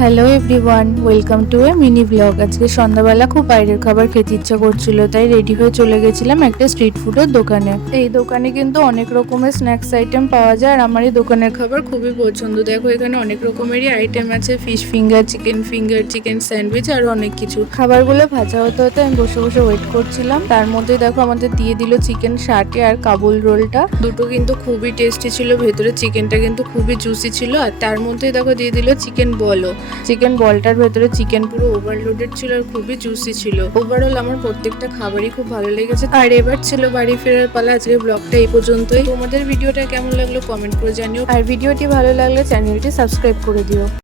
Hello everyone, welcome to A mini blog. আজকে সন্ধ্যাবেলা খুব বাইরের খাবার খেতে ইচ্ছা করছিল, তাই রেডি হয়ে চলে গেছিলাম একটা স্ট্রিট ফুডের দোকানে। এই দোকানে কিন্তু অনেক রকমের স্ন্যাক্স আইটেম পাওয়া যায়, আর আমার এই দোকানের খাবার খুবই পছন্দ। দেখো এখানে অনেক রকমেরই আইটেম আছে, ফিশ ফিঙ্গার, চিকেন স্যান্ডউইচ আর অনেক কিছু। খাবারগুলো ভাজা হতে হতে আমি বসে বসে ওয়েট করছিলাম। তার মধ্যে দেখো আমাদের দিয়ে দিল চিকেন ষাটে আর কাবুল রোলটা। দুটো কিন্তু খুবই টেস্টি ছিল, ভেতরে চিকেনটা কিন্তু খুবই জুসি ছিল। আর তার মধ্যে দেখো দিয়ে দিল চিকেন বলও। চিকেন বলটার ভেতরে চিকেন পুরো ওভারলোডেড ছিল আর খুবই জুসি ছিল। ওভারঅল আমার প্রত্যেকটা খাবারই খুব ভালো লেগেছে। আর এবার ছিল বাড়ি ফেরার পালা। আজকের ব্লগটা এই পর্যন্তই। তোমাদের ভিডিওটা কেমন লাগলো কমেন্ট করে জানিও, আর ভিডিওটি ভালো লাগলে চ্যানেলটি সাবস্ক্রাইব করে দিও।